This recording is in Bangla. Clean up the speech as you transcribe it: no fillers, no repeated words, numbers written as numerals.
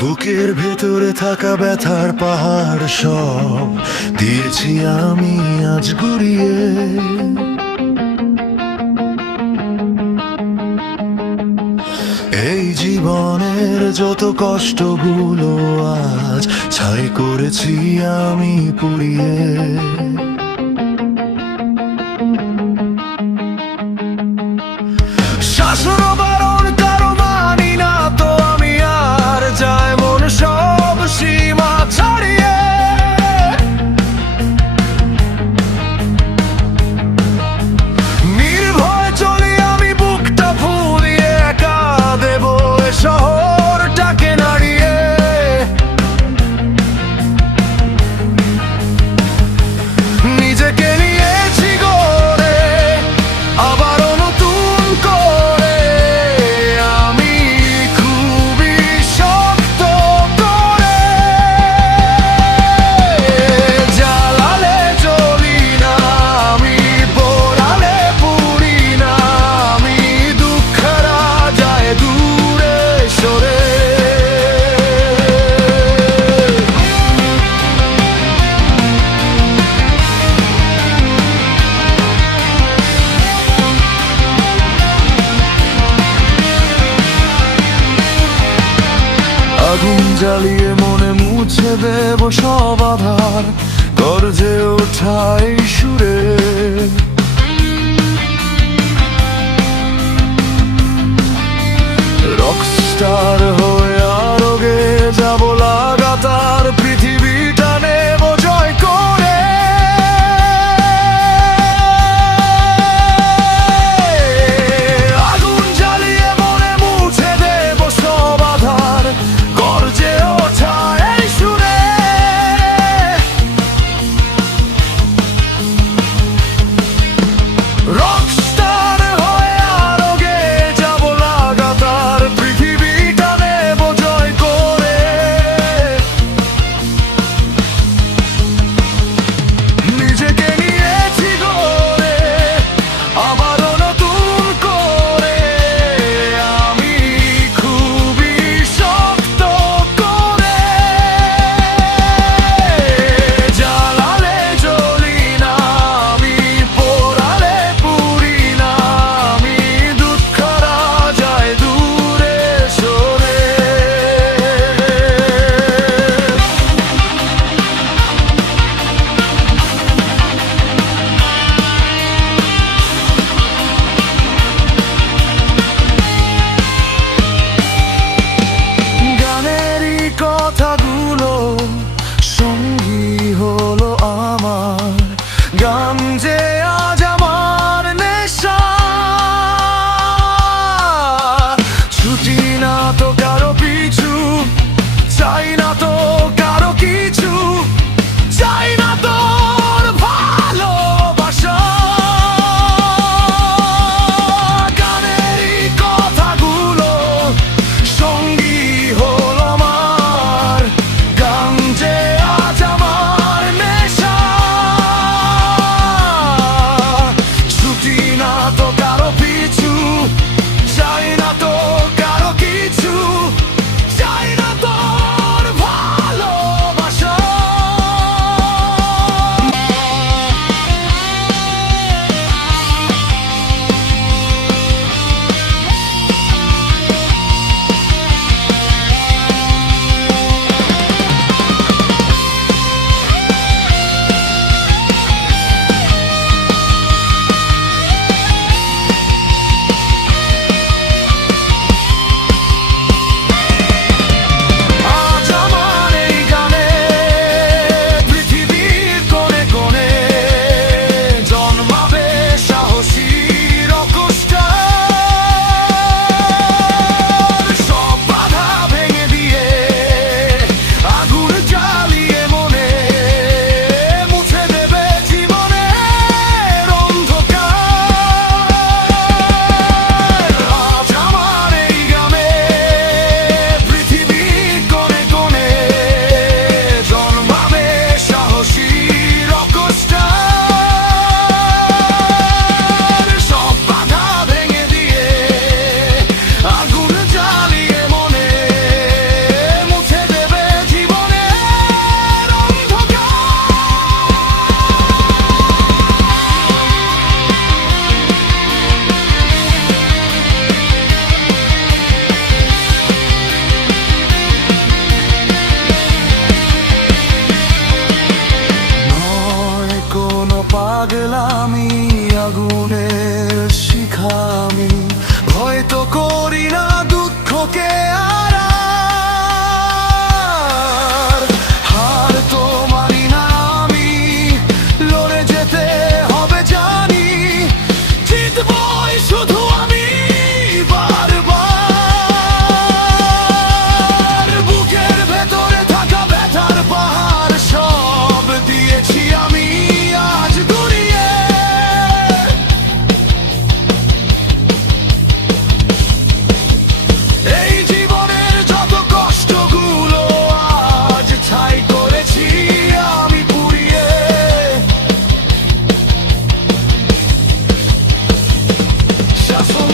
বুকের ভেতরে থাকা ব্যথার পাহাড় সব দিয়েছি আমি আজ গুড়িয়ে। এই জীবনের যত কষ্টগুলো আজ ছাই করেছি আমি পুড়িয়ে। শাসন বারণ কারো মানি না তো আমি, আর যায় মন সব সীমা ছাড়িয়ে। নির্ভয় চলি আমি বুকটা ফুলিয়ে, একা দেব এ শহরটাকে নাড়িয়ে। নিজেকে নিয়েছি গড়ে আবারও নতুন করে, আমি খুবই শক্ত করে। জ্বালালে জ্বলি না আমি, পোড়ালে পুড়ি না আমি, দুঃখরা যায় দূরে সরে। আগুন জ্বালিয়ে মনে মুছে দেব সব আধার, গর্জে ওঠা এই সুরে। রকস্টার হয়ে আরোগে যাব লাগাতার, পৃথিবীটা নেব জয় করে। আগুন জ্বালিয়ে মনে মুছে দেব সব আধার, গর্জে ওঠা এই সুরে। রকস্টার হয়ে আরোগে যাব লাগাতার, পৃথিবীটা নেব জয় করে। নিজেকে নিয়েছি গড়ে আবারও নতুন করে, আমি খুবই শক্ত করে। জ্বালালে জ্বলি না আমি, পোড়ালে পুড়ি না আমি, দুঃখরা যায় দূরে সরে। গানেরই কথাগুলো সঙ্গী হলো আমার, গান যে আজ আমার নেশা। ছুটি না তো কারো পিছু, চাই না তো কারো কিছু, চাই না তোর ভালোবাসা। গানেরই কথাগুলো সঙ্গী হলো আমার, গান যে আজ আমার নেশা। ছুটি না তো কারো পিছু, চাই না তো কারো কিছু, চাই না তোর ভালোবাসা। আমি হয়তো করি না দুঃখকে আর হার তো মানি না আমি, লড়ে যেতে হবে জানি, জিতবই শুধু আমি বারবার। বুকের ভেতরে থাকা ব্যথার পাহাড় সব দিয়েছি আমি আজ গুড়িয়ে। এই জীবনের যত কষ্টগুলো আজ ছাই করেছি আমি পুড়িয়ে। শাসন